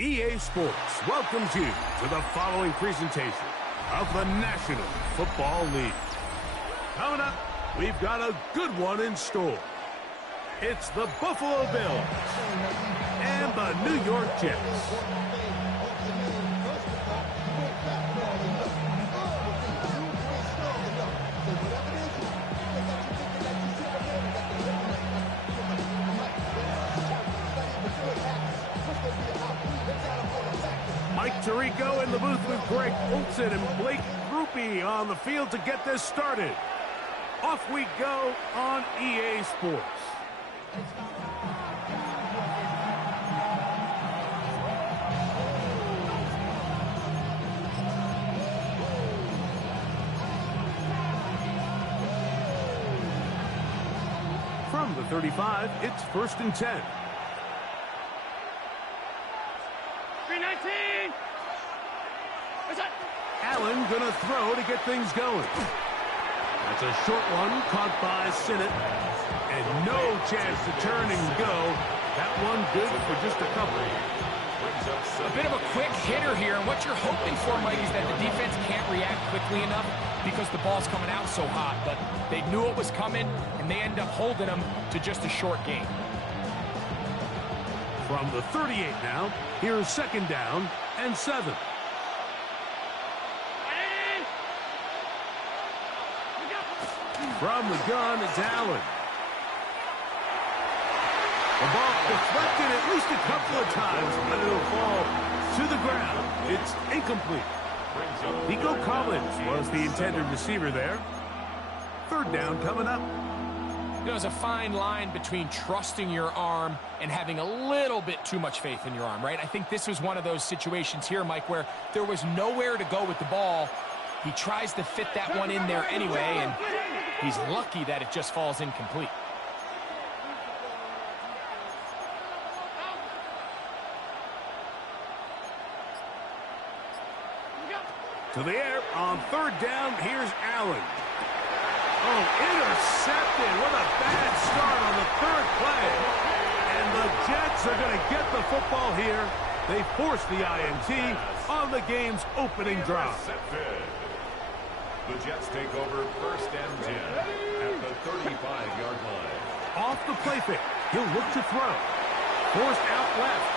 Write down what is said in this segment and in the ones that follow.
EA Sports welcomes you to the following presentation of the National Football League. Coming up, we've got a good one in store. It's the Buffalo Bills and the New York Jets. Mike Tirico in the booth with Greg Olson and Blake Grupe on the field to get this started. Off we go on EA Sports. From the 35, it's 1st and 10. 319! Allen gonna throw to get things going. That's a short one caught by Sinnott. And no chance to turn and go. That one good for just a couple. A bit of a quick hitter here, and what you're hoping for, Mike, is that the defense can't react quickly enough because the ball's coming out so hot. But they knew it was coming, and they end up holding them to just a short game. From the 38 now, here's 2nd down and 7. From the gun, it's Allen. The ball deflected at least a couple of times, but it'll fall to the ground. It's incomplete. Nico Collins was the intended receiver there. 3rd down coming up. There's a fine line between trusting your arm and having a little bit too much faith in your arm, right? I think this was one of those situations here, Mike, where there was nowhere to go with the ball. He tries to fit that one in there anyway, and he's lucky that it just falls incomplete. To the air on 3rd down, here's Allen. Oh, intercepted. What a bad start on the 3rd play. And the Jets are going to get the football here. They force the INT on the game's opening drive. The Jets take over 1st and 10 at the 35-yard line. Off the play fake. He'll look to throw. Forced out left.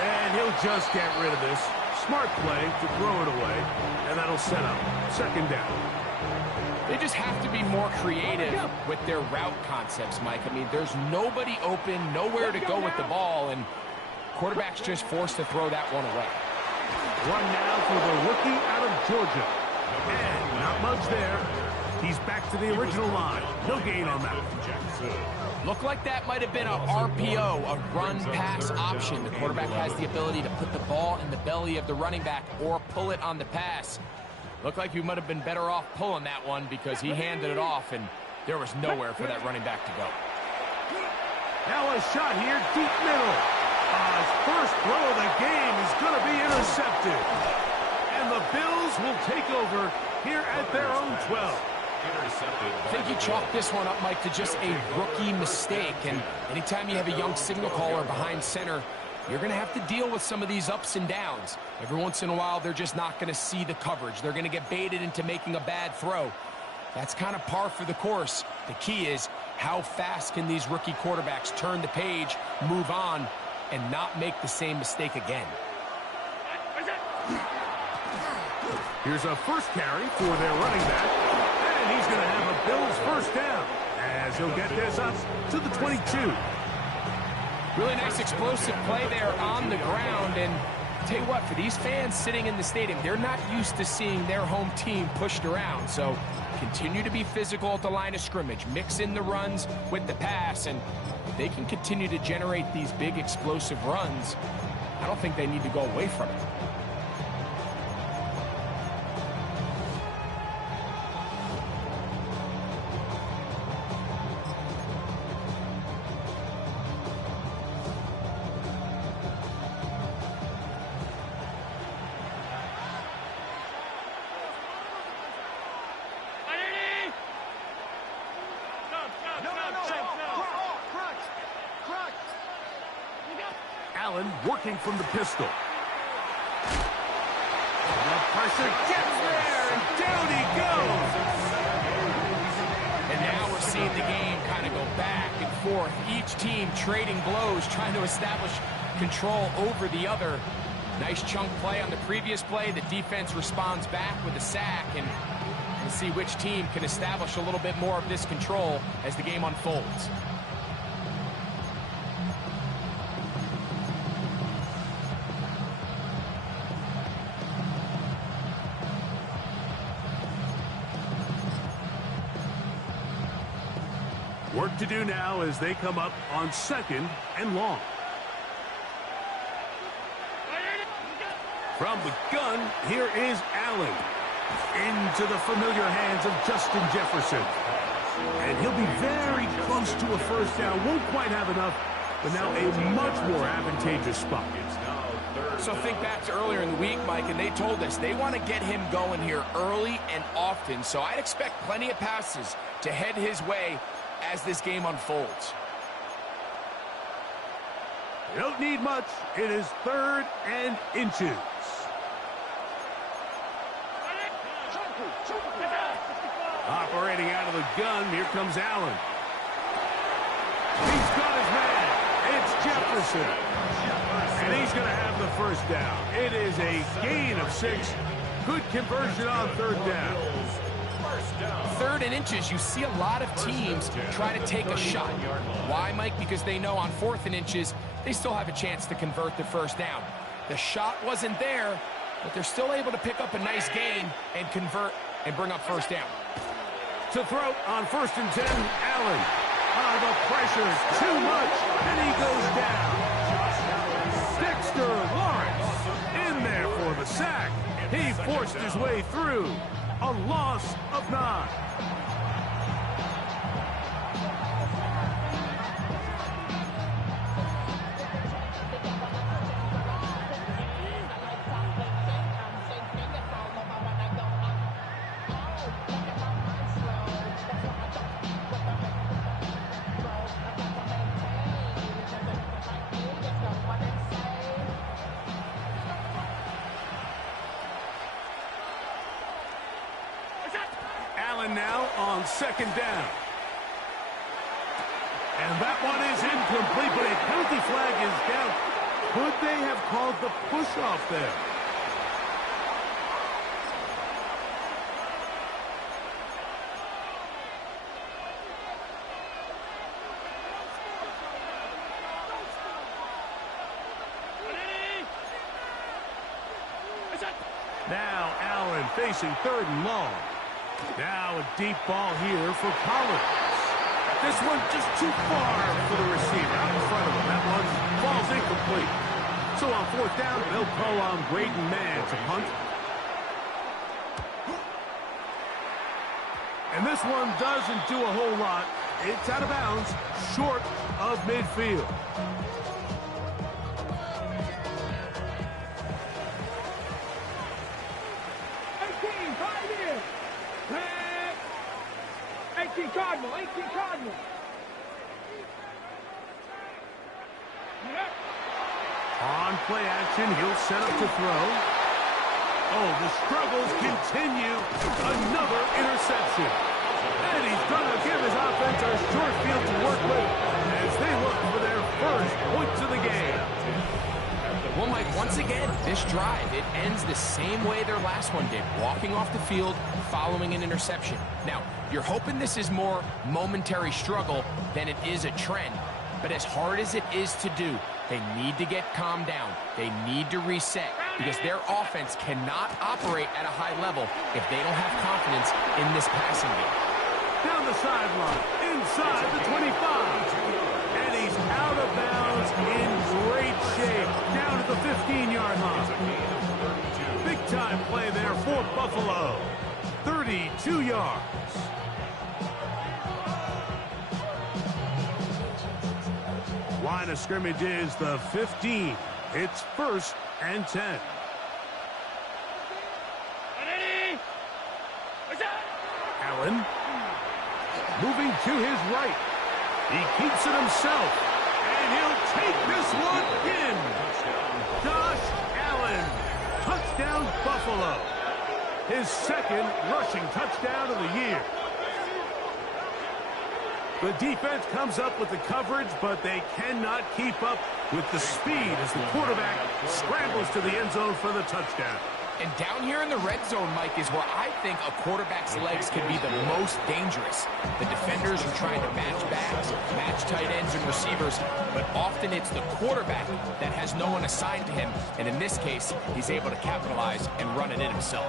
And he'll just get rid of this. Smart play to throw it away. And that'll set up 2nd down. They just have to be more creative with their route concepts, Mike. I mean, there's nobody open, nowhere to go with the ball, and quarterback's just forced to throw that one away. One now for the rookie out of Georgia. And not much there. He's back to the original line. No gain on that. Looked like that might have been a RPO, a run-pass option. The quarterback has the ability to put the ball in the belly of the running back or pull it on the pass. Looked like you might have been better off pulling that one because he handed it off, and there was nowhere for that running back to go. Now a shot here, deep middle. His first throw of the game is going to be intercepted. And the Bills will take over here at their own 12. I think you chalk this one up, Mike, to just a rookie mistake. And anytime you have a young signal caller behind center, you're going to have to deal with some of these ups and downs. Every once in a while, they're just not going to see the coverage. They're going to get baited into making a bad throw. That's kind of par for the course. The key is how fast can these rookie quarterbacks turn the page, move on, and not make the same mistake again. Here's a first carry for their running back. And he's going to have a Bills 1st down as he'll get this up to the 22. Really nice explosive play there on the ground, and tell you what, for these fans sitting in the stadium, they're not used to seeing their home team pushed around, so continue to be physical at the line of scrimmage, mix in the runs with the pass, and if they can continue to generate these big explosive runs, I don't think they need to go away from it. Allen working from the pistol. The pressure gets there, and down he goes. And now we're seeing the game kind of go back and forth. Each team trading blows, trying to establish control over the other. Nice chunk play on the previous play. The defense responds back with a sack, and we'll see which team can establish a little bit more of this control as the game unfolds. Work to do now as they come up on 2nd and long. From the gun, here is Allen. Into the familiar hands of Justin Jefferson. And he'll be very close to a first down. Won't quite have enough, but now a much more advantageous spot. So think back to earlier in the week, Mike, and they told us they want to get him going here early and often. So I'd expect plenty of passes to head his way as this game unfolds. You don't need much. It is 3rd and inches. Operating out of the gun, here comes Allen. He's got his man. It's Jefferson. And he's going to have the first down. It is a gain of 6. Good conversion on 3rd down. 3rd and inches, you see a lot of teams try to take a shot. Why, Mike? Because they know on 4th and inches, they still have a chance to convert the first down. The shot wasn't there, but they're still able to pick up a nice gain and convert and bring up first down. To throw on 1st and 10, Allen. The pressure's too much, and he goes down. Dexter Lawrence in there for the sack. He forced his way through. A loss of 9. Now on 2nd down. And that one is incomplete, but a penalty flag is down. Could they have called the push-off there? Now Allen facing 3rd and long. Now a deep ball here for Collins. This one just too far for the receiver. Out in front of him. That one falls incomplete. So on 4th down, they'll call on Braden Mann to punt. And this one doesn't do a whole lot. It's out of bounds, short of midfield. Cardinal, 18 Cardinal. On play action, he'll set up to throw. Oh, the struggles continue. Another interception. And he's going to give his offense a short field to work with as they look for their first points of the game. Well, Mike, once again, this drive, it ends the same way their last one did, walking off the field, following an interception. Now, you're hoping this is more momentary struggle than it is a trend, but as hard as it is to do, they need to get calmed down. They need to reset because their offense cannot operate at a high level if they don't have confidence in this passing game. Down the sideline, inside the 25. And he's out of bounds in great shape. Down to the 15-yard line. Big-time play there for Buffalo. 32 yards. Line of scrimmage is the 15. It's 1st and 10. Allen moving to his right. He keeps it himself. And he'll take this one in. Josh Allen. Touchdown, Buffalo. His second rushing touchdown of the year. The defense comes up with the coverage, but they cannot keep up with the speed as the quarterback scrambles to the end zone for the touchdown. And down here in the red zone, Mike, is where I think a quarterback's legs can be the most dangerous. The defenders are trying to match backs, match tight ends and receivers, but often it's the quarterback that has no one assigned to him. And in this case, he's able to capitalize and run it in himself.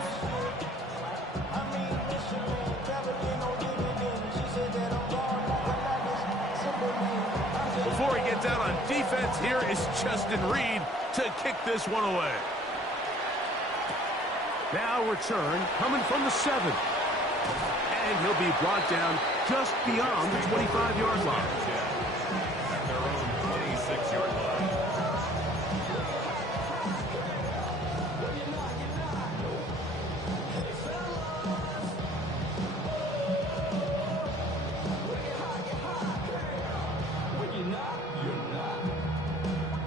Before he gets out on defense, here is Justin Reed to kick this one away. Now return coming from the 7. And he'll be brought down just beyond the 25-yard line. At their own 26-yard line.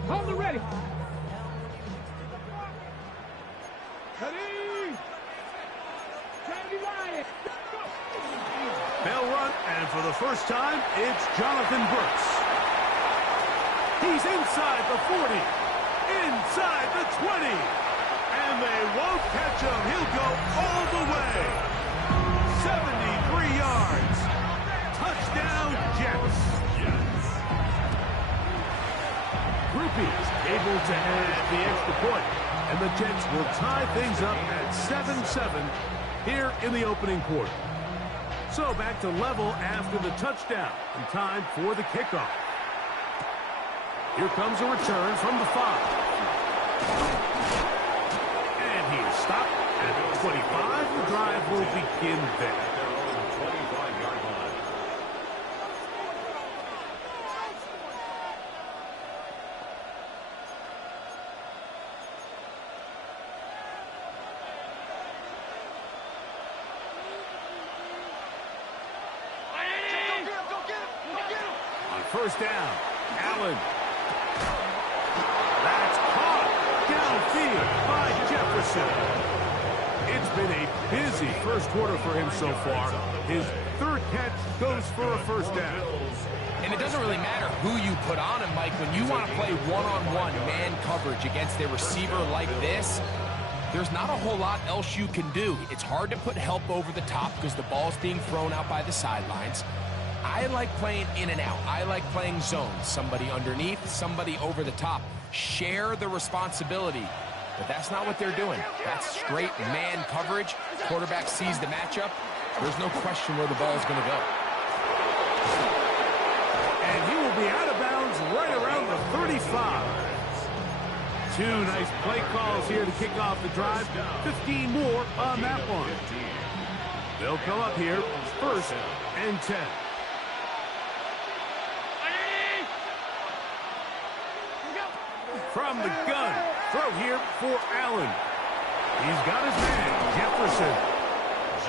Hold it ready. They'll run, and for the first time, it's Jonathan Brooks. He's inside the 40, inside the 20, and they won't catch him. He'll go all the way. 73 yards. Touchdown, Jets. Grupe is able to add the extra point, and the Jets will tie things up at 7-7 here in the opening quarter. So back to level after the touchdown, and time for the kickoff. Here comes a return from the 5. And he is stopped at the 25. The drive will begin there. Their own 25-yard line. First down, Allen. That's caught downfield by Jefferson. It's been a busy first quarter for him so far. His third catch goes for a first down. And it doesn't really matter who you put on him, Mike. When you want to play one-on-one man coverage against a receiver like this, there's not a whole lot else you can do. It's hard to put help over the top because the ball's being thrown out by the sidelines. I like playing in and out. I like playing zones. Somebody underneath, somebody over the top. Share the responsibility. But that's not what they're doing. That's straight man coverage. Quarterback sees the matchup. There's no question where the ball is going to go. And he will be out of bounds right around the 35. Two nice play calls here to kick off the drive. 15 more on that one. They'll come up here, 1st and 10. From the gun, throw here for Allen. He's got his man, Jefferson.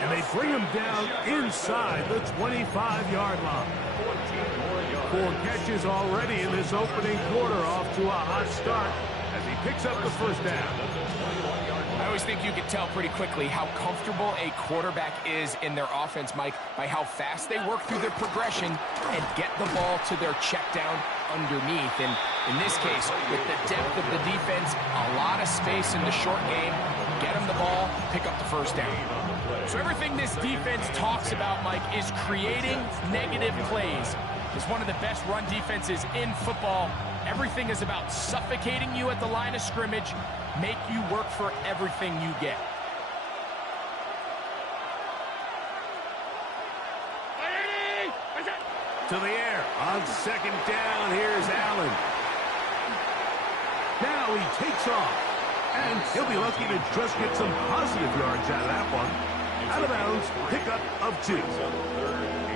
And they bring him down inside the 25-yard line. 4 catches already in this opening quarter, off to a hot start as he picks up the first down. I always think you can tell pretty quickly how comfortable a quarterback is in their offense, Mike, by how fast they work through their progression and get the ball to their check down underneath. And in this case, with the depth of the defense, a lot of space in the short game, get them the ball, pick up the first down. So everything this defense talks about, Mike, is creating negative plays. It's one of the best run defenses in football. Everything is about suffocating you at the line of scrimmage, make you work for everything you get. To the air on 2nd down. Here's Allen. Now he takes off, and he'll be lucky to just get some positive yards out of that one. Out of bounds, pickup of 2.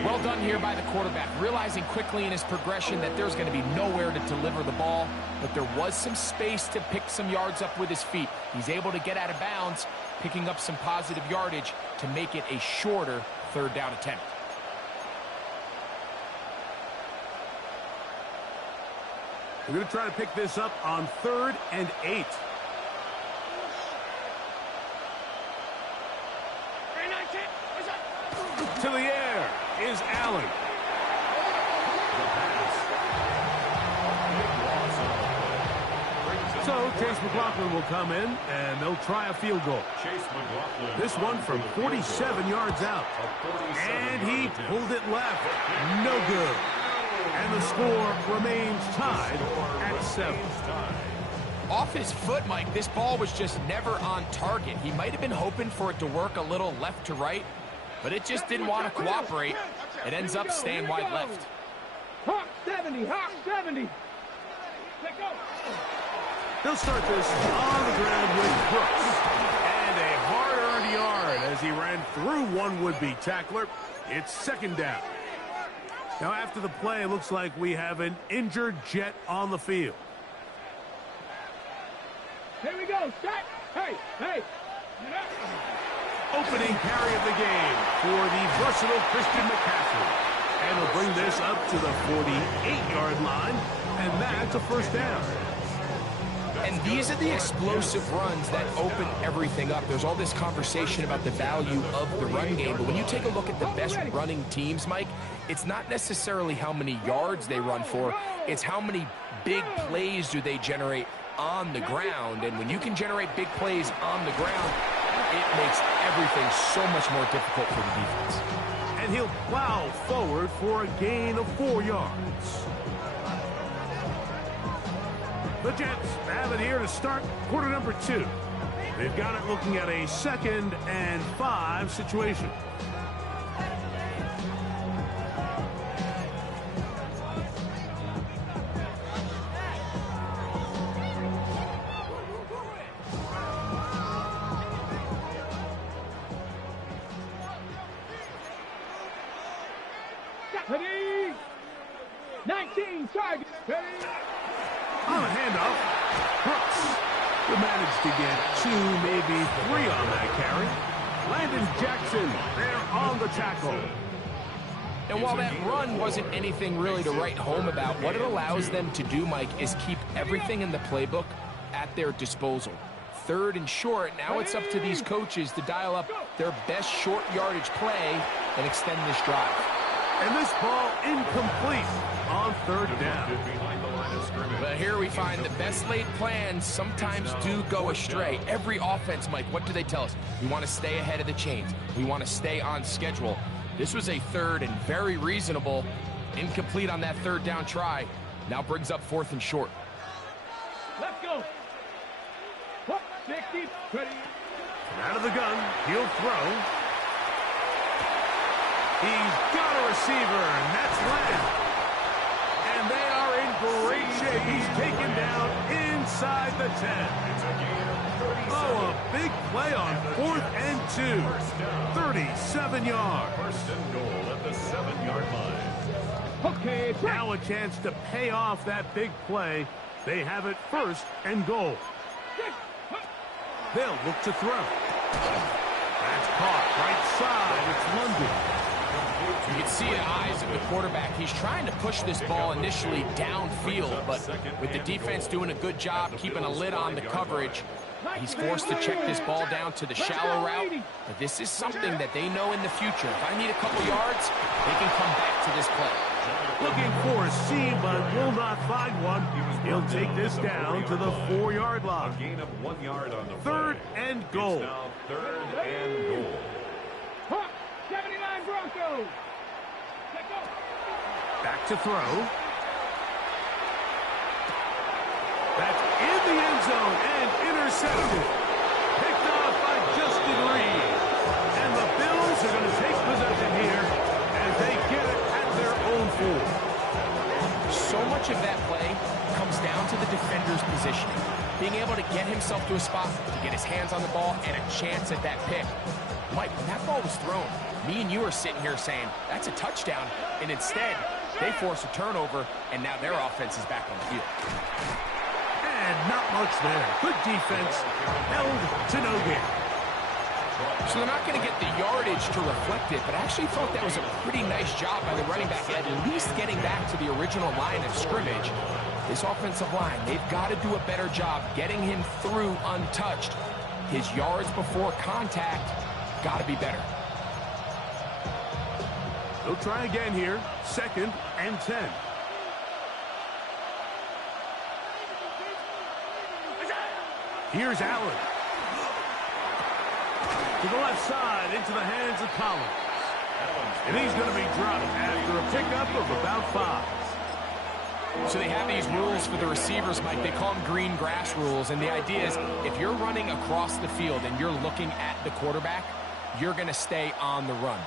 Well done here by the quarterback, realizing quickly in his progression that there's going to be nowhere to deliver the ball, but there was some space to pick some yards up with his feet. He's able to get out of bounds, picking up some positive yardage to make it a shorter 3rd down attempt. We're going to try to pick this up on 3rd and 8. To the air is Allen. So Chase McLaughlin will come in, and they'll try a field goal. This one from 47 yards out. And he pulled it left. No good. And the score remains tied at 7. Off his foot, Mike, this ball was just never on target. He might have been hoping for it to work a little left to right, but it just didn't want to cooperate. It ends up staying wide left. Hawk 70, Hawk 70. Let go. They'll start this on the ground with Brooks. And a hard-earned yard as he ran through one would-be tackler. It's 2nd down. Now, after the play, it looks like we have an injured Jet on the field. Here we go. Start. Hey, hey. Opening carry of the game for the versatile Christian McCaffrey. And he'll bring this up to the 48-yard line, and that's a 1st down. And these are the explosive runs that open everything up. There's all this conversation about the value of the run game, but when you take a look at the best running teams, Mike, it's not necessarily how many yards they run for, it's how many big plays do they generate on the ground. And when you can generate big plays on the ground, it makes everything so much more difficult for the defense. And he'll plow forward for a gain of 4 yards. The Jets have it here to start quarter number 2. They've got it looking at a 2nd and 5 situation. Ready. 19 targets. Ready. On a handoff, Brooks will manage to get 2, maybe 3 on that carry. Landon Jackson there on the tackle. And while that run wasn't anything really to write home about, what it allows them to do, Mike, is keep everything in the playbook at their disposal. 3rd and short, now it's up to these coaches to dial up their best short yardage play and extend this drive. And this ball incomplete on 3rd down. But here we find the best laid plans sometimes do go astray. Every offense, Mike, what do they tell us? We want to stay ahead of the chains. We want to stay on schedule. This was a 3rd and very reasonable. Incomplete on that 3rd down try. Now brings up 4th and short. Let's go. 60. Ready. Out of the gun, he'll throw. He's got a receiver, and that's Lamb. And they are in great shape. He's taken down inside the 10. Oh, a big play on 4th and 2. 37 yards. 1st and goal at the 7-yard line. Okay. Now a chance to pay off that big play. They have it 1st and goal. They'll look to throw. That's caught right side. It's London. You can see the eyes of the quarterback. He's trying to push this ball initially downfield, but with the defense doing a good job keeping a lid on the coverage, he's forced to check this ball down to the shallow route. But this is something that they know in the future. If I need a couple yards, they can come back to this play. Looking for a seam, but will not find one. He'll take this down to the 4-yard line. A gain of 1 yard on the 3rd and goal. It's now 3rd and goal. Hawk 79 Broncos. Let go. Back to throw. That's in the end zone and intercepted. Picked off by Justin Reed. And the Bills are going to take possession here as they get it at their own 4. So much of that play comes down to the defender's positioning. Being able to get himself to a spot, to get his hands on the ball, and a chance at that pick. Mike, when that ball was thrown, me and you are sitting here saying, that's a touchdown. And instead, they force a turnover, and now their offense is back on the field. And not much there. Good defense. Held to no gain. So they're not going to get the yardage to reflect it, but I actually thought that was a pretty nice job by the running back, at least getting back to the original line of scrimmage. This offensive line, they've got to do a better job getting him through untouched. His yards before contact got to be better. They'll try again here. 2nd and 10. Here's Allen. To the left side, into the hands of Collins. And he's going to be dropped after a pickup of about 5. So they have these rules for the receivers, Mike. They call them green grass rules. And the idea is if you're running across the field and you're looking at the quarterback, you're going to stay on the run.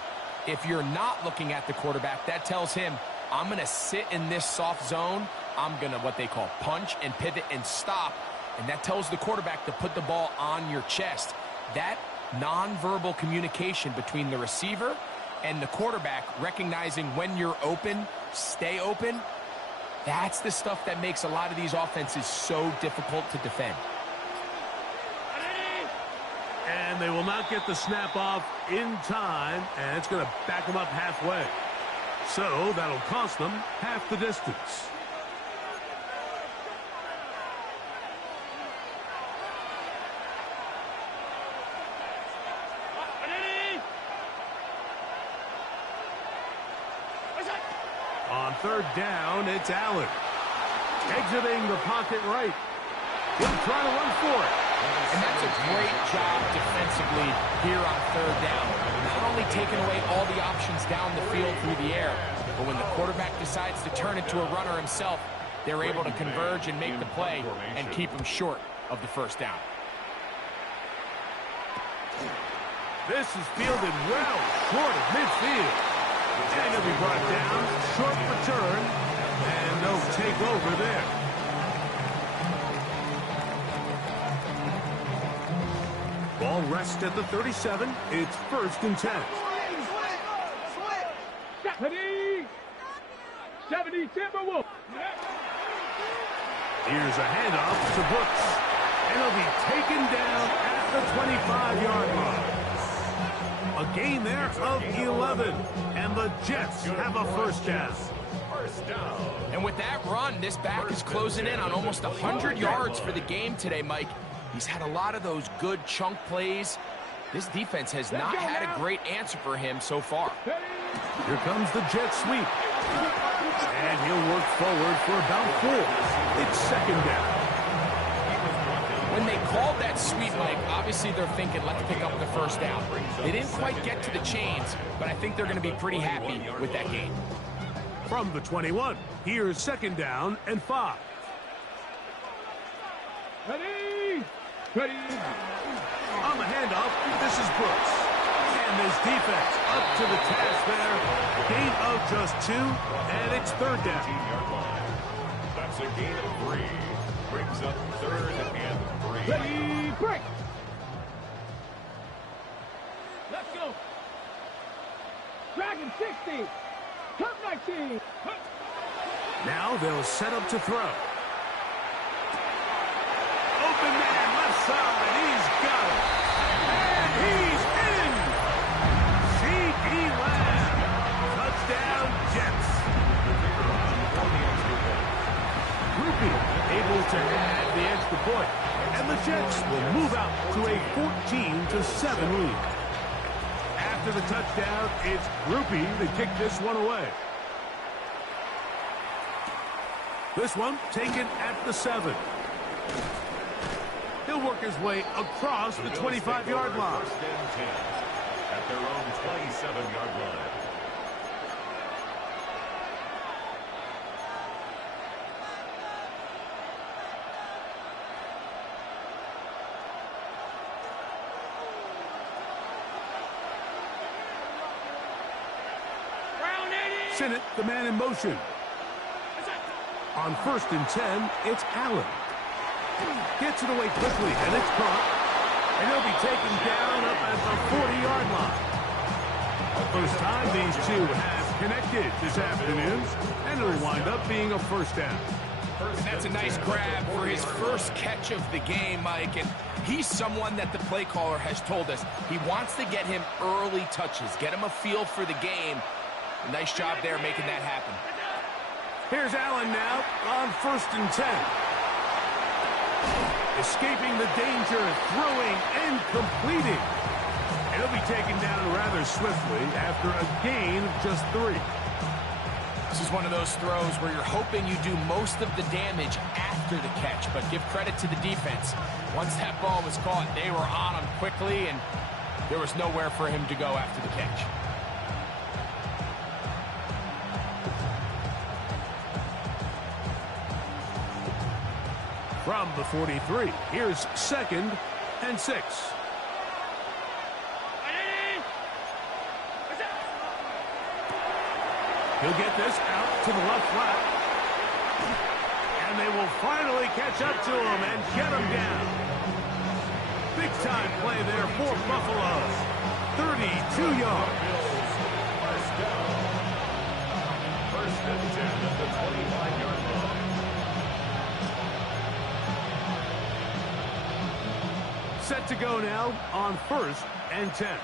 If you're not looking at the quarterback, that tells him, I'm going to sit in this soft zone. I'm going to what they call punch and pivot and stop. And that tells the quarterback to put the ball on your chest. That nonverbal communication between the receiver and the quarterback, recognizing when you're open, stay open, that's the stuff that makes a lot of these offenses so difficult to defend. And they will not get the snap off in time, and it's going to back them up halfway. So that'll cost them half the distance. On 3rd down, it's Allen. Exiting the pocket right. He'll try to run for it. And that's a great job defensively here on 3rd down. Not only taking away all the options down the field through the air, but when the quarterback decides to turn into a runner himself, they're able to converge and make the play and keep him short of the 1st down. This is fielded well short of midfield. And he'll be brought down, short return, and they'll take over there. Ball rests at the 37. It's 1st and 10. 70 Timberwolves. Here's a handoff to Brooks. And he'll be taken down at the 25-yard line. A gain there of 11. And the Jets have a 1st down. And with that run, this back is closing in on almost 100 yards for the game today, Mike. He's had a lot of those good chunk plays. This defense has not had a great answer for him so far. Here comes the jet sweep. And he'll work forward for about 4. It's 2nd down. When they called that sweep, Mike, obviously they're thinking, let's pick up the 1st down. They didn't quite get to the chains, but I think they're going to be pretty happy with that gain. From the 21, here's 2nd down and 5. Ready? Ready. On the handoff, this is Brooks. And this defense up to the task there. Gain of just 2, and it's 3rd down. That's a gain of 3. Brings up 3rd and 3. Ready, break. Let's go. Dragon 60. Turn 19. Now they'll set up to throw. Open man, left side. He's got it. And he's in. C.D. Lamb. Touchdown, Jets. Grupe able to add the extra point. And the Jets will move out to a 14-7 lead. After the touchdown, it's Grupe to kick this one away. This one taken at the 7. He'll work his way across the 25-yard line. 1st and 10 at their own 27-yard line. Sinnott, the man in motion. On 1st and 10, it's Allen. Gets it away quickly, and it's caught. And he'll be taken down up at the 40-yard line. First time these two have connected this afternoon, and it'll wind up being a 1st down. And that's a nice grab for his first catch of the game, Mike. And he's someone that the play caller has told us he wants to get him early touches, get him a feel for the game. Nice job there making that happen. Here's Allen now on 1st and 10. Escaping the danger, throwing and completing. And he'll be taken down rather swiftly after a gain of just 3. This is one of those throws where you're hoping you do most of the damage after the catch, but give credit to the defense. Once that ball was caught, they were on him quickly, and there was nowhere for him to go after the catch. From the 43, here's 2nd and 6. He'll get this out to the left flat. And they will finally catch up to him and get him down. Big time play there for Buffalo. 32 yards. First down. 1st and 10 at the 25-yard line. Set to go now on 1st and 10.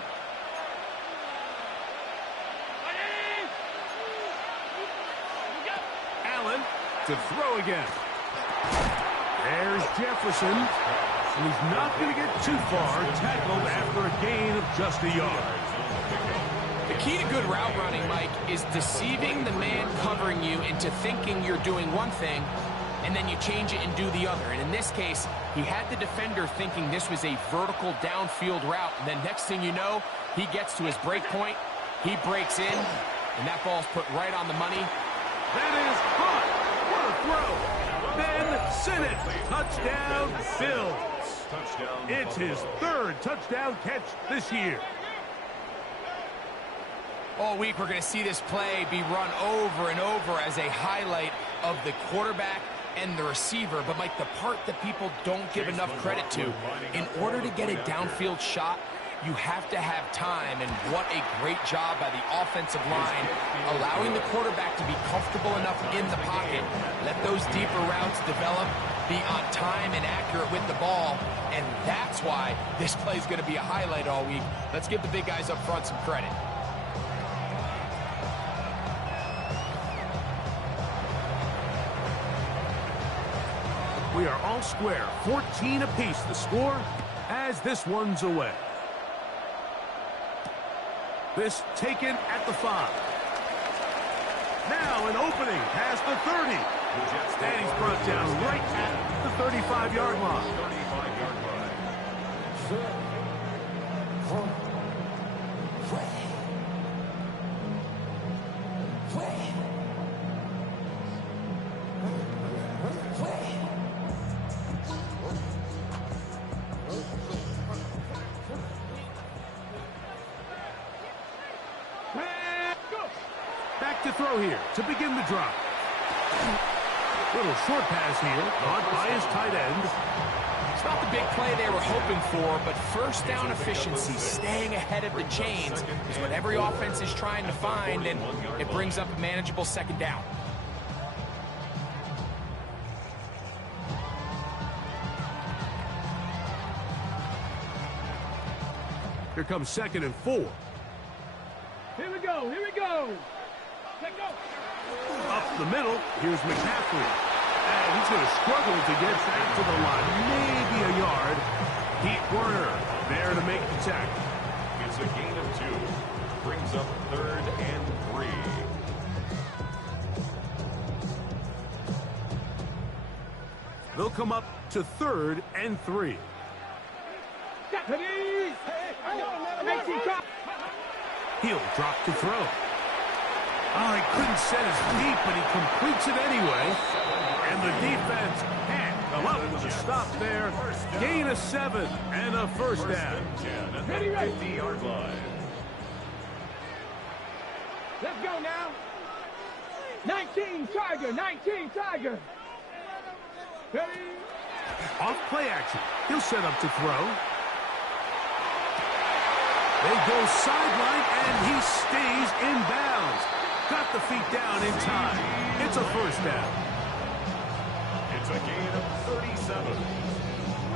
Allen to throw again. There's Jefferson. And he's not going to get too far, tackled after a gain of just a yard. The key to good route running, Mike, is deceiving the man covering you into thinking you're doing one thing, and then you change it and do the other. And in this case, he had the defender thinking this was a vertical downfield route, and then next thing you know, he gets to his break point, he breaks in, and that ball's put right on the money. That is caught. What a throw. Ben Sinnott. Touchdown, Bills. It's his 3rd touchdown catch this year. All week we're going to see this play be run over and over as a highlight of the quarterback and the receiver. But, Mike, the part that people don't give enough credit to, in order to get a downfield shot, you have to have time, and what a great job by the offensive line, allowing the quarterback to be comfortable enough in the pocket, let those deeper routes develop, be on time and accurate with the ball, and that's why this play is going to be a highlight all week. Let's give the big guys up front some credit. We are all square, 14 apiece the score as this one's away. This taken at the 5. Now an opening past the 30. And he's brought down right at the 35-yard line. 35-yard line. Back to throw here to begin the drive. Little short pass here, caught by his tight end. It's not the big play they were hoping for, but first down efficiency, staying ahead of the chains, is what every offense is trying to find, and it brings up a manageable 2nd down. Here comes 2nd and 4. Here we go. Here we go. Let go. Up the middle, here's McCaffrey. And he's going to struggle to get back to the line. Maybe a yard. Pete Werner there to make the tackle. It's a gain of 2. Brings up 3rd and 3. They'll come up to 3rd and 3. He'll drop to throw. Oh, he couldn't set his feet, but he completes it anyway. And the defense can't come up with a stop there. Gain of 7 and a first down. 10 at the 50-yard line. Let's go now. 19 Tiger. 19 Tiger. Ready? Off play action. He'll set up to throw. They go sideline, and he stays in bounds. Got the feet down in time. It's a first down. It's a gain of 37.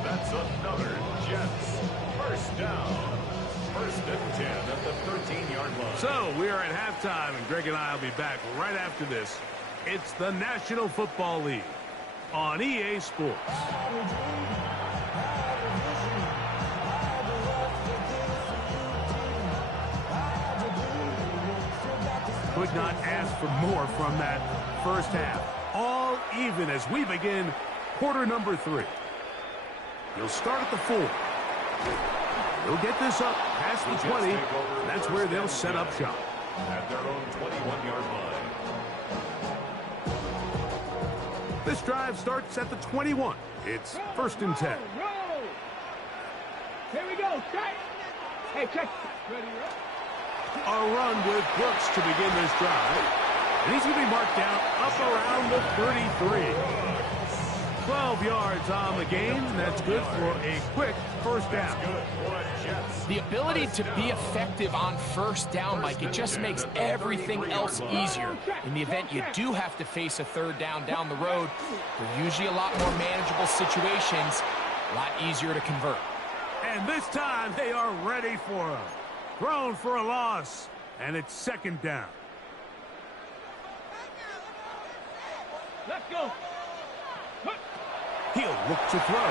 That's another Jets first down. 1st and 10 at the 13-yard line. So we are at halftime, and Greg and I will be back right after this. It's the National Football League on EA Sports. Could not ask for more from that first half. All even as we begin quarter number 3. He'll start at the 4. He'll get this up past the 20. That's where they'll set up shop. At their own 21-yard line. This drive starts at the 21. It's 1st and 10. Roll. Here we go. Check. Hey, check. Ready, A run with Brooks to begin this drive. And he's going to be marked down up around the 33. 12 yards on the game. That's good for a quick first down. The ability to be effective on first down, Mike, it just makes everything else easier. In the event you do have to face a third down the road, they're usually a lot more manageable situations, a lot easier to convert. And this time they are ready for him. Thrown for a loss, and it's 2nd down. Let's go. He'll look to throw.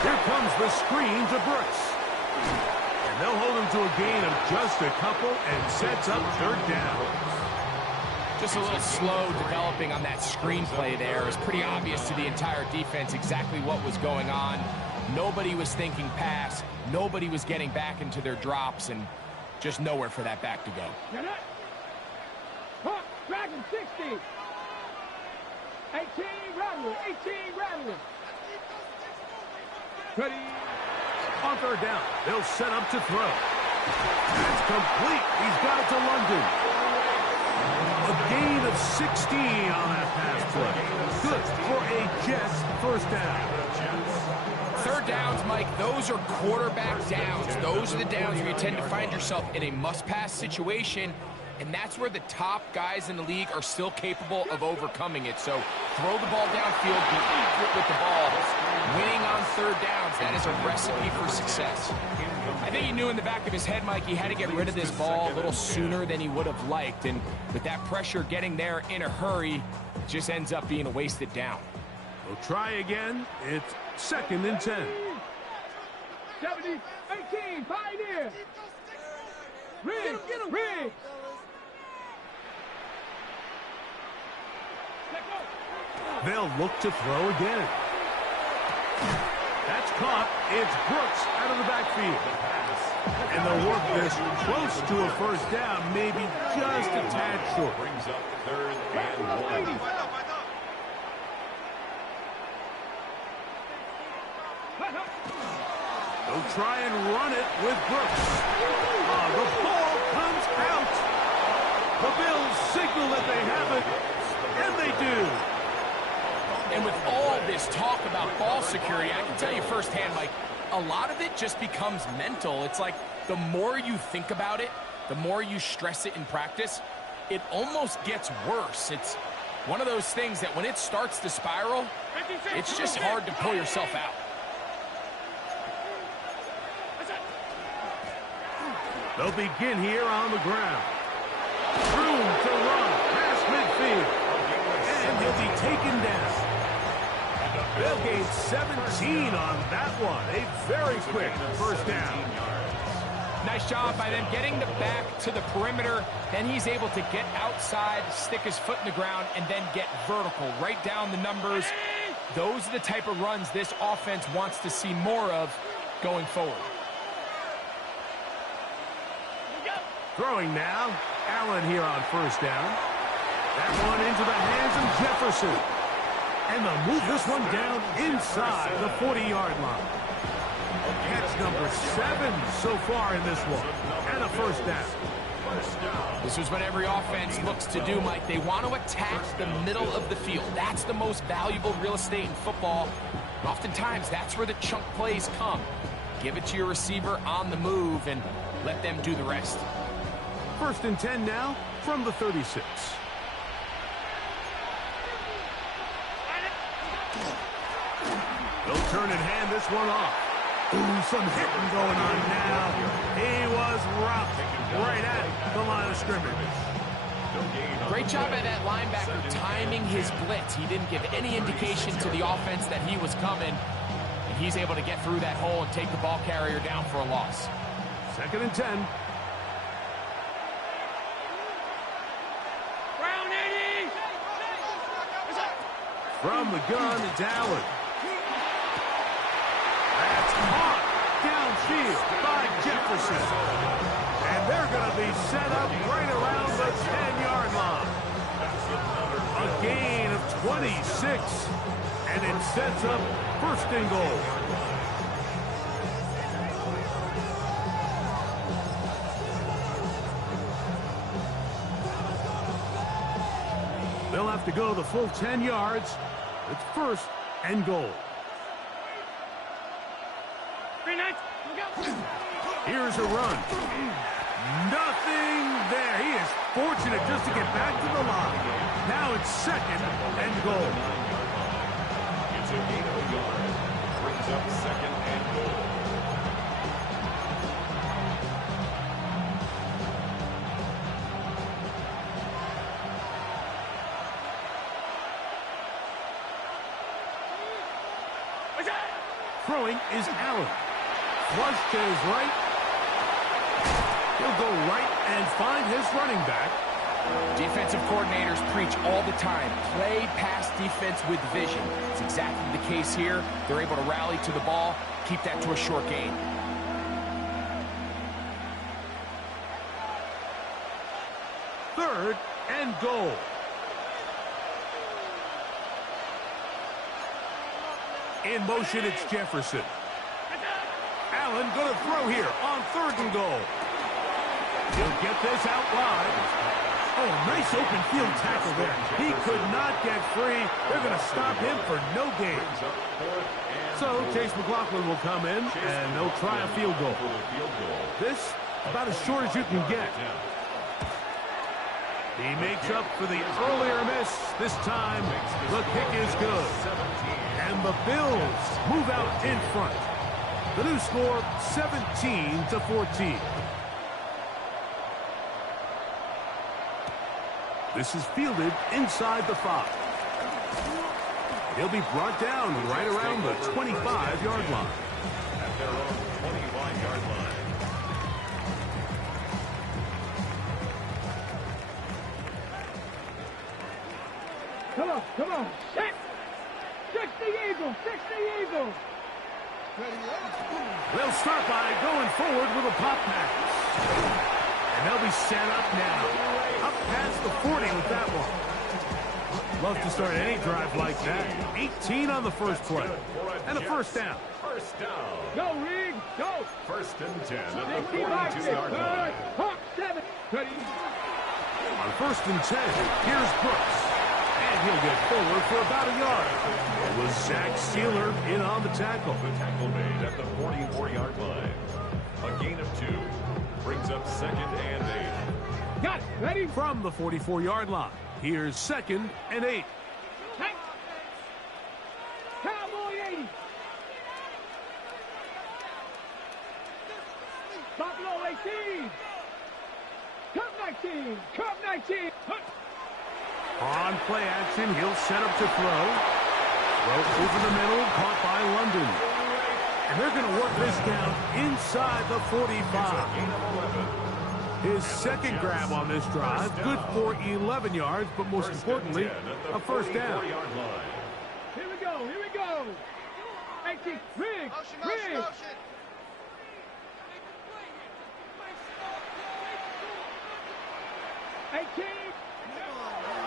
Here comes the screen to Brooks. And they'll hold him to a gain of just a couple and sets up 3rd down. Just a little slow developing on that screenplay there. It was pretty obvious to the entire defense exactly what was going on. Nobody was thinking pass. Nobody was getting back into their drops, and just nowhere for that back to go. Dragon 60. 18 Rattler. 18 Rattler. Ready. On 3rd down, they'll set up to throw. That's complete. He's got it to London. A gain of 16 on that pass play. Good for a Jets 1st down. 3rd downs, Mike, those are quarterback downs. Those are the downs where you tend to find yourself in a must-pass situation, and that's where the top guys in the league are still capable of overcoming it. So throw the ball downfield, be accurate with the ball. Winning on 3rd downs, that is a recipe for success. I think he knew in the back of his head, Mike, he had to get rid of this ball a little sooner than he would have liked, and with that pressure getting there in a hurry, it just ends up being a wasted down. We'll try again. It's 2nd and 10. 70, 18, Pioneer. Riggs, Riggs. They'll look to throw again. That's caught. It's Brooks out of the backfield. And they'll work this close to a 1st down, maybe just a tad short. Brings up 3rd and 1. They'll try and run it with Brooks. The ball comes out. The Bills signal that they have it, and they do. And with all this talk about ball security, I can tell you firsthand, Mike, a lot of it just becomes mental. It's like the more you think about it, the more you stress it in practice, it almost gets worse. It's one of those things that when it starts to spiral, it's just hard to pull yourself out. They'll begin here on the ground. Room to run past midfield. And he'll be taken down. They'll gain 17 on that one. A very quick 1st down. Nice job by them getting the back to the perimeter. Then he's able to get outside, stick his foot in the ground, and then get vertical. Right down the numbers. Those are the type of runs this offense wants to see more of going forward. Throwing now. Allen here on 1st down. That one into the hands of Jefferson. And they'll move this one down inside the 40-yard line. Catch number 7 so far in this one. And a 1st down. This is what every offense looks to do, Mike. They want to attack the middle of the field. That's the most valuable real estate in football. Oftentimes, that's where the chunk plays come. Give it to your receiver on the move and let them do the rest. 1st and 10 now from the 36. They'll turn and hand this one off. Ooh, some hitting going on now. He was rocked right at the line of scrimmage. Great job by that linebacker timing his blitz. He didn't give any indication to the offense that he was coming, and he's able to get through that hole and take the ball carrier down for a loss. 2nd and 10. From the gun, it's Allen. That's caught downfield by Jefferson. And they're going to be set up right around the 10-yard line. A gain of 26. And it sets up 1st and goal. They'll have to go the full 10 yards. It's 1st and goal. Here's a run. Nothing there. He is fortunate just to get back to the line. Now it's 2nd and goal. It's a gain of a yard. Brings up 2nd and goal. Throwing is Allen. Flush to his right. He'll go right and find his running back. Defensive coordinators preach all the time, play pass defense with vision. It's exactly the case here. They're able to rally to the ball, keep that to a short gain. Third and goal. In motion, it's Jefferson. Allen going to throw here on 3rd and goal. He'll get this out wide. Oh, nice open field tackle there. He could not get free. They're going to stop him for no gain. So Chase McLaughlin will come in, and they'll try a field goal. This, about as short as you can get. He makes up for the earlier miss. This time, the kick is good. And the Bills move out in front. The new score, 17-14. This is fielded inside the 5. He'll be brought down right around the 25-yard line. At their own 25-yard line. Come on. 60 Eagles. They'll start by going forward with a pop pass. And they'll be set up now. Up past the 40 with that one. Love to start any drive like that. 18 on the first play. And a 1st down. First down. Go, Reed. Go. 1st and 10 at the 60 by 42-yard line. Hawk 7. Ready. On 1st and 10, here's Brooks. And he'll get forward for about a yard. It was Zach Sealer in on the tackle. The tackle made at the 44-yard line. A gain of 2. Brings up 2nd and 8. Got it. Ready. From the 44-yard line, here's 2nd and 8. Hey. Cowboy 80. Buffalo 18. Cup 19. Cup 19. On play action, he'll set up to throw. Throw over the middle, caught by London. And they're going to work this down inside the 45. His 2nd grab on this drive, good for 11 yards, but most importantly, a 1st down. Here we go. 18. Rig.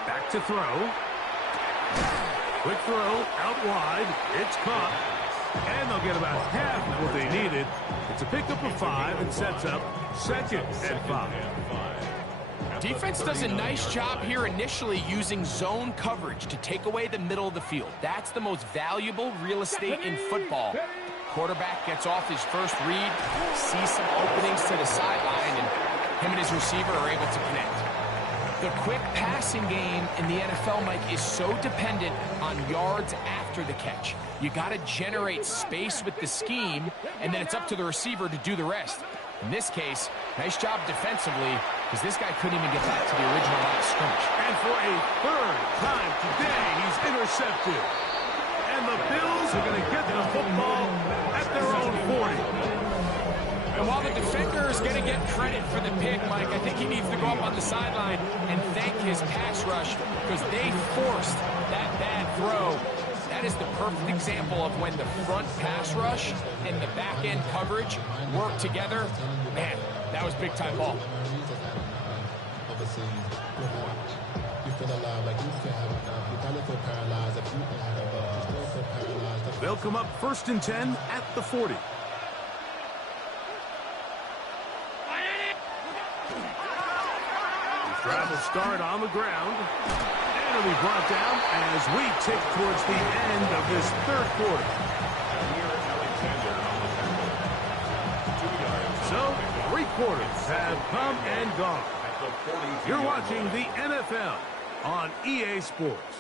Back to throw. Quick throw, out wide. It's caught. And they'll get about half of what they needed. It's a pickup of 5 and sets up 2nd and 5. Defense does a nice job here initially using zone coverage to take away the middle of the field. That's the most valuable real estate in football. Quarterback gets off his first read, sees some openings to the sideline, and him and his receiver are able to connect. The quick passing game in the NFL, Mike, is so dependent on yards after the catch. You got to generate space with the scheme, and then it's up to the receiver to do the rest. In this case, nice job defensively, because this guy couldn't even get back to the original line of scrimmage. And for a third time today, he's intercepted. And the Bills are going to get the football at their own 40. And while the defender is going to get credit for the pick, Mike, I think he needs to go up on the sideline and thank his pass rush because they forced that bad throw. That is the perfect example of when the front pass rush and the back end coverage work together. Man, that was big time ball. They'll come up 1st and 10 at the 40. Travel start on the ground. And it'll be brought down as we tick towards the end of this third quarter. So, 3 quarters have come and gone. You're watching the NFL on EA Sports.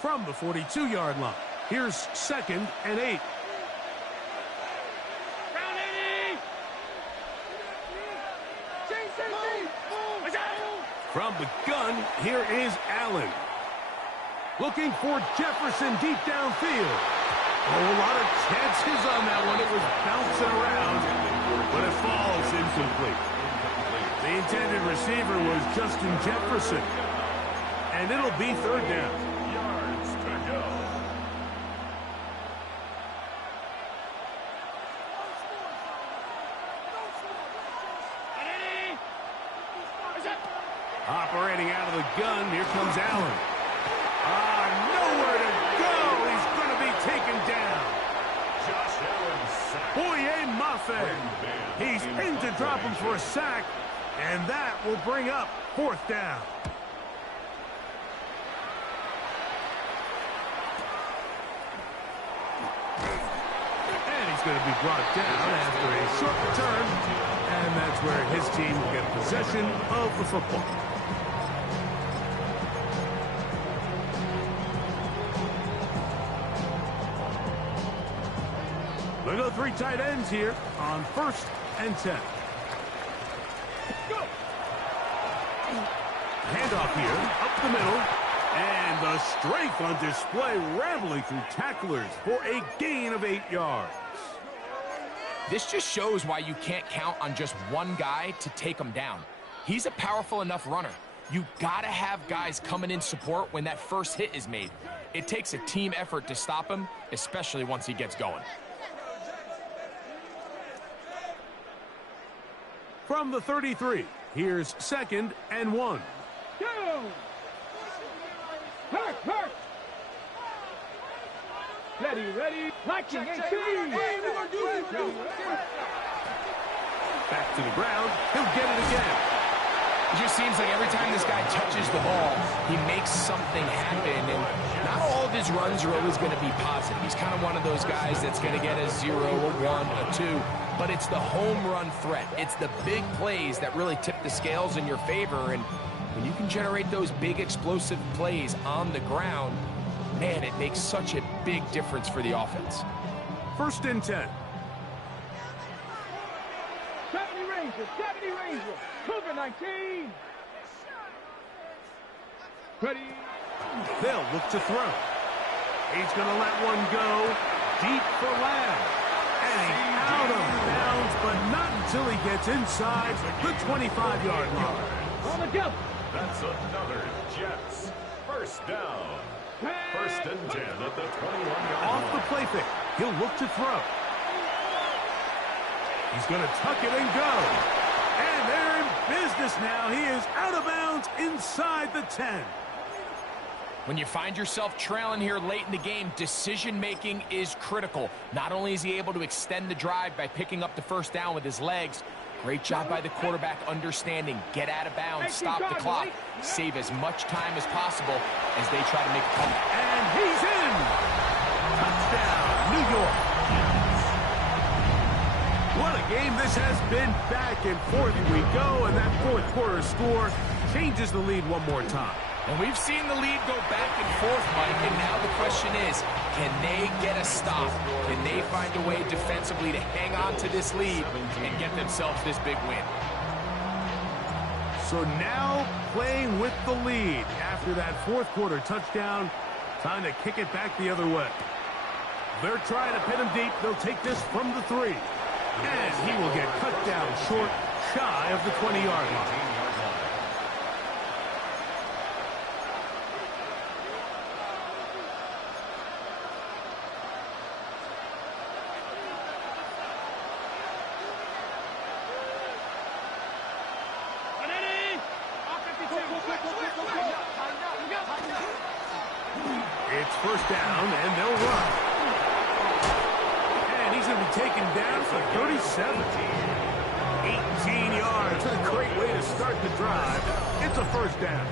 From the 42-yard line, here's 2nd and 8. From the gun, here is Allen. Looking for Jefferson deep downfield. Oh, a lot of chances on that one. It was bouncing around, but it falls incomplete. The intended receiver was Justin Jefferson, and it'll be 3rd down. Operating out of the gun, here comes Allen. Nowhere to go. He's going to be taken down. Josh Allen sacked. Boye Mafe. He's in to drop him for a sack, and that will bring up 4th down. And he's going to be brought down after a short return, and that's where his team will get possession of the football. They go 3 tight ends here on 1st and 10. Go. Handoff here, up the middle. And the strength on display, rambling through tacklers for a gain of 8 yards. This just shows why you can't count on just one guy to take him down. He's a powerful enough runner. You gotta have guys coming in support when that first hit is made. It takes a team effort to stop him, especially once he gets going. From the 33, here's 2nd and 1. Go! Hurt! Ready. Watching 18. Back to the ground. He'll get it again. It just seems like every time this guy touches the ball, he makes something happen, and not all of his runs are always going to be positive. He's kind of one of those guys that's going to get a 0, a 1, a 2, but it's the home run threat. It's the big plays that really tip the scales in your favor, and when you can generate those big explosive plays on the ground, man, it makes such a big difference for the offense. 1st and 10. 70 Ranger, Cougar 19. Ready. They'll look to throw. He's going to let one go deep for Lamb. And he's out of bounds, but not until he gets inside the 25-yard line. On the go. That's another Jets. 1st down. 1st and 10 at the 21-yard line. Off the play fake, he'll look to throw. He's going to tuck it and go. And they're in business now. He is out of bounds inside the 10. When you find yourself trailing here late in the game, decision-making is critical. Not only is he able to extend the drive by picking up the 1st down with his legs, Great job by the quarterback understanding. Get out of bounds, stop the clock, save as much time as possible as they try to make a comeback. And he's in! Touchdown, New York! What a game this has been. Back and forth we go, and that fourth quarter score changes the lead one more time. And we've seen the lead go back and forth, Mike, and now the question is, can they get a stop? Can they find a way defensively to hang on to this lead and get themselves this big win? So now playing with the lead after that fourth quarter touchdown, time to kick it back the other way. They're trying to pin him deep. They'll take this from the 3. And he will get cut down short, shy of the 20-yard line. It's first down, and they'll run. And he's going to be taken down for 37. 18 yards. A great way to start the drive. It's a first down.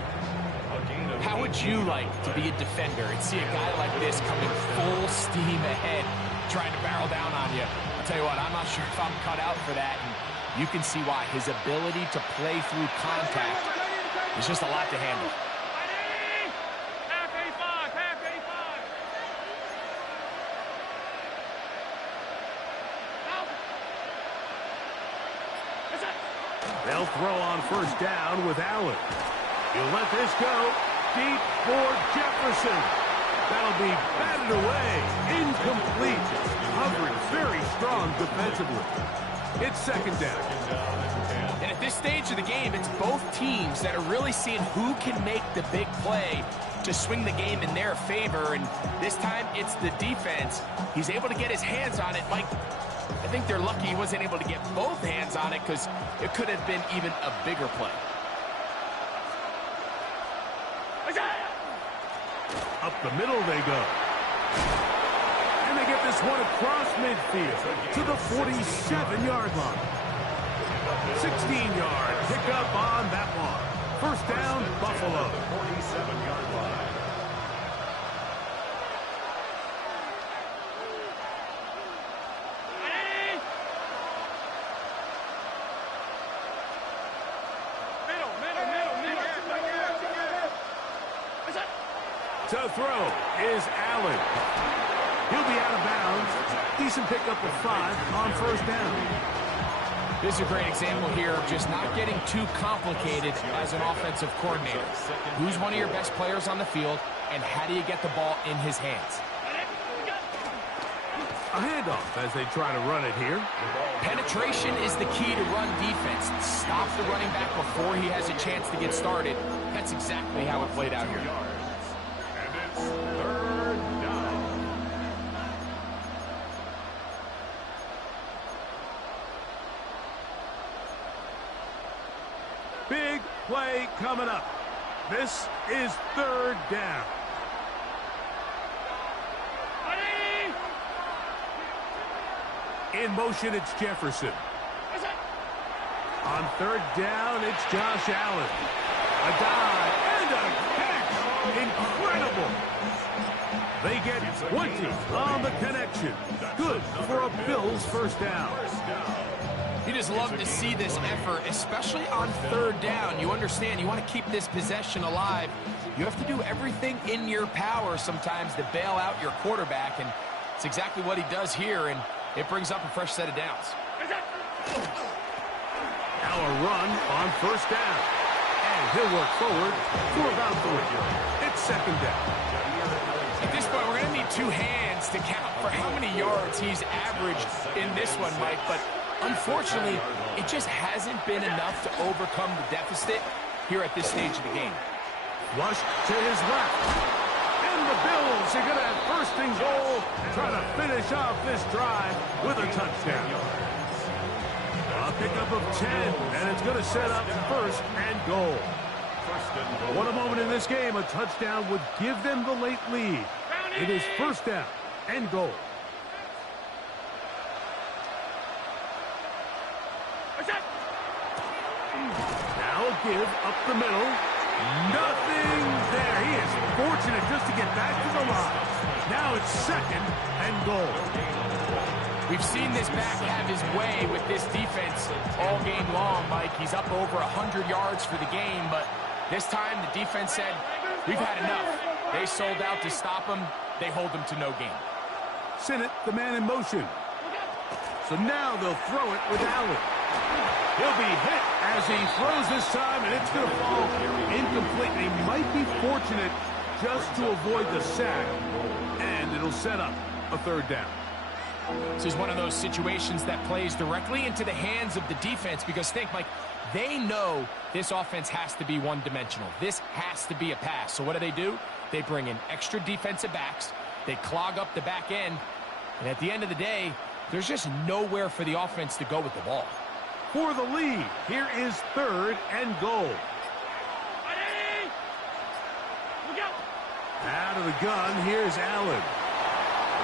How would you like to be a defender and see a guy like this coming full steam ahead, trying to barrel down on you? I'll tell you what, I'm not sure if I'm cut out for that. And you can see why. His ability to play through contact is just a lot to handle. They'll throw on first down with Allen. He'll let this go deep for Jefferson. That'll be batted away. Incomplete. Hovering very strong defensively. It's second down. And at this stage of the game, it's both teams that are really seeing who can make the big play to swing the game in their favor. And this time, it's the defense. He's able to get his hands on it. Mike, I think they're lucky he wasn't able to get both hands on it because it could have been even a bigger play. Up the middle they go. And they get this one across midfield to the 47-yard line. 16-yard pickup on that one. First down, Buffalo. 47-yard line. To throw is Allen. He'll be out of bounds. Decent pickup of 5 on first down. This is a great example here of just not getting too complicated as an offensive coordinator. Who's one of your best players on the field, and how do you get the ball in his hands? A handoff as they try to run it here. Penetration is the key to run defense. Stop the running back before he has a chance to get started. That's exactly how it played out here. Third down. Big play coming up. This is third down. In motion, it's Jefferson. On third down, it's Josh Allen. A dive and a catch. Incredible. They get 20 on the connection. Good for a Bills first down. You just love to see this effort, especially on third down. You understand, you want to keep this possession alive. You have to do everything in your power sometimes to bail out your quarterback, and it's exactly what he does here, and it brings up a fresh set of downs. Now a run on first down. And he'll work forward for about 3. It's second down. At this point, we're going to need 2 hands to count for how many yards he's averaged in this one, Mike. But unfortunately, it just hasn't been enough to overcome the deficit here at this stage of the game. Flush to his left. And the Bills are going to have first and goal, trying to finish off this drive with a touchdown. A pickup of 10, and it's going to set up first and goal. What a moment in this game. A touchdown would give them the late lead. It is first down and goal. give up the middle. Nothing there. He is fortunate just to get back to the line. Now it's 2nd and goal. We've seen this back have his way with this defense all game long, Mike. He's up over 100 yards for the game, but this time the defense said, we've had enough. They sold out to stop him. They hold him to no gain. Sinnott, the man in motion. So now they'll throw it with Allen. He'll be hit as he throws this time, and it's going to fall incomplete. They might be fortunate just to avoid the sack, and it'll set up a 3rd down. This is one of those situations that plays directly into the hands of the defense because think, Mike, they know this offense has to be one-dimensional. This has to be a pass. So what do? They bring in extra defensive backs. They clog up the back end. And at the end of the day, there's just nowhere for the offense to go with the ball. For the lead, here is 3rd and goal. Out of the gun, here's Allen.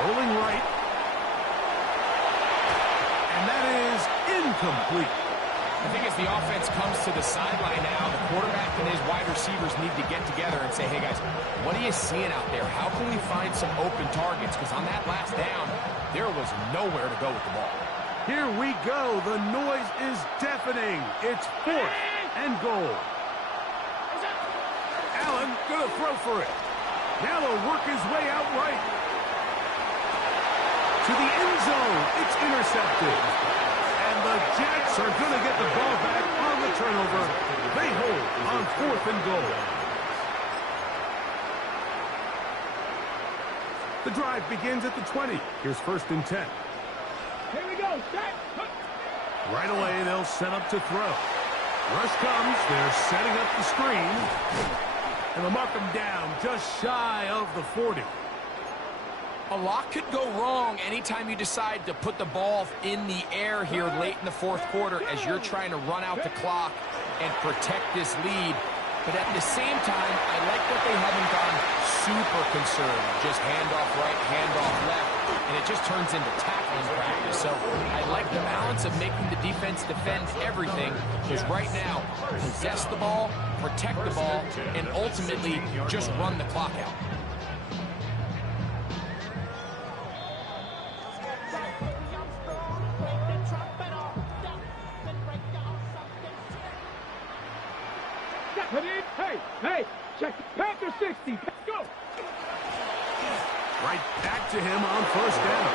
Rolling right. And that is incomplete. I think as the offense comes to the sideline now, the quarterback and his wide receivers need to get together and say, hey, guys, what are you seeing out there? How can we find some open targets? Because on that last down, there was nowhere to go with the ball. Here we go. The noise is deafening. It's 4th and goal. Allen going to throw for it. Now he'll work his way out right. To the end zone. It's intercepted. And the Jets are going to get the ball back on the turnover. They hold on 4th and goal. The drive begins at the 20. Here's 1st and 10. Here we go. Set. Right away, they'll set up to throw. Rush comes. They're setting up the screen. And they'll mark them down just shy of the 40. A lot could go wrong anytime you decide to put the ball in the air here late in the 4th quarter as you're trying to run out the clock and protect this lead. But at the same time, I like that they haven't gone super concerned. Just handoff right, handoff left, and it just turns into tackling practice. So I like the balance of making the defense defend everything, because right now, possess the ball, protect the ball, and ultimately just run the clock out. Hey, check Panther 60. Go. Right back to him on 1st down.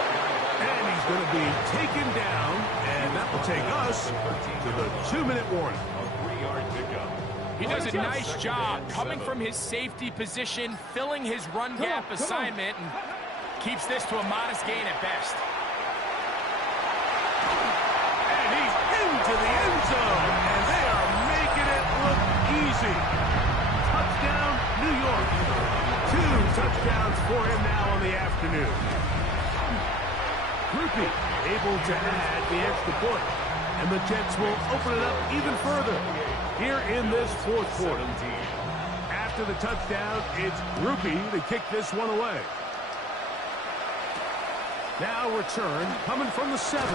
And he's going to be taken down, and that will take us to the 2-minute warning. He does a nice job coming from his safety position, filling his run gap assignment, and keeps this to a modest gain at best. And he's into the end zone, and they are making it look easy. Touchdown, New York. 2 touchdowns for him now on the afternoon. Grupe able to add the extra point, and the Jets will open it up even further here in this 4th quarter. After the touchdown, it's Grupe to kick this one away. Now return coming from the 7.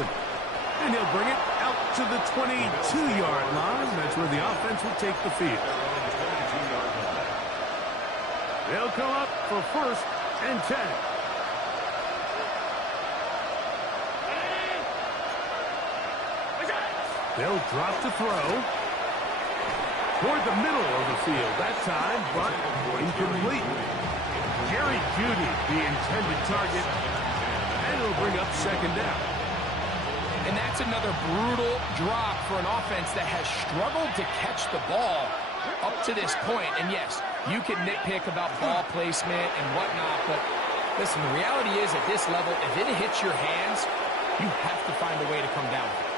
And he'll bring it out to the 22-yard line. That's where the offense will take the field. They'll come up for 1st and 10. They'll drop to throw. Toward the middle of the field that time, but incomplete. Jerry Jeudy, the intended target, and it'll bring up 2nd down. And that's another brutal drop for an offense that has struggled to catch the ball up to this point. And yes, you can nitpick about ball placement and whatnot, but listen, the reality is at this level, if it hits your hands, you have to find a way to come down with it.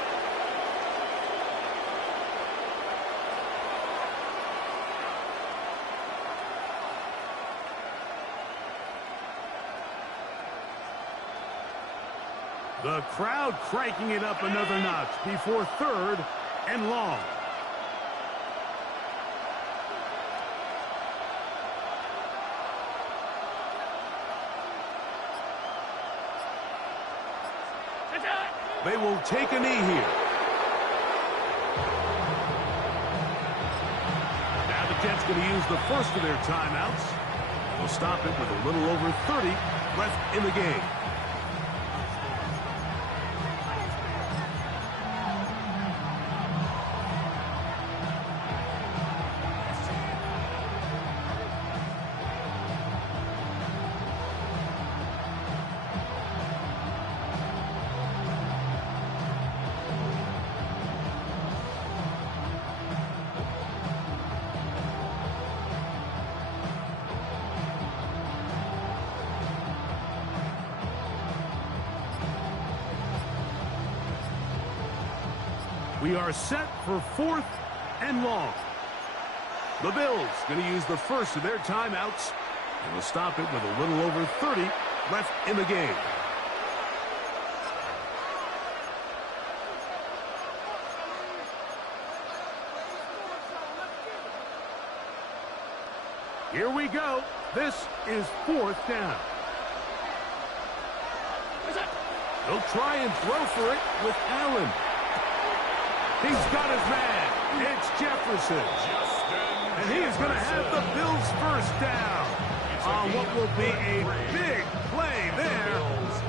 The crowd cranking it up another notch before 3rd and long. They will take a knee here. Jets going to use the first of their timeouts. They'll stop it with a little over 30 left in the game. We are set for 4th and long. The Bills going to use the first of their timeouts, and will stop it with a little over 30 left in the game. Here we go. This is 4th down. They'll try and throw for it with Allen. He's got his man. It's Jefferson. And he is going to have the Bills first down on what will be a big play there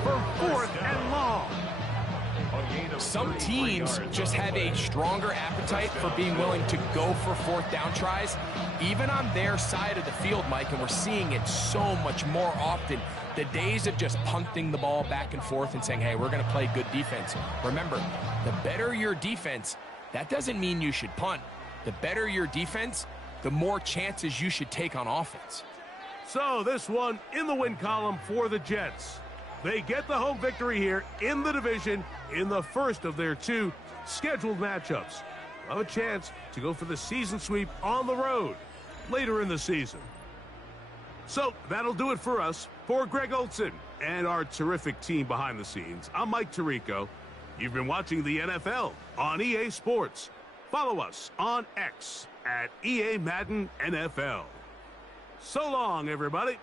for 4th and long. Some teams just have a stronger appetite for being willing to go for 4th down tries, even on their side of the field, Mike, and we're seeing it so much more often. The days of just punting the ball back and forth and saying, hey, we're going to play good defense. Remember, the better your defense, that doesn't mean you should punt. The better your defense, the more chances you should take on offense. So this one in the win column for the Jets. They get the home victory here in the division in the first of their 2 scheduled matchups. They'll have a chance to go for the season sweep on the road later in the season. So that'll do it for us. For Greg Olsen and our terrific team behind the scenes, I'm Mike Tirico. You've been watching the NFL on EA Sports. Follow us on X at EA Madden NFL. So long, everybody.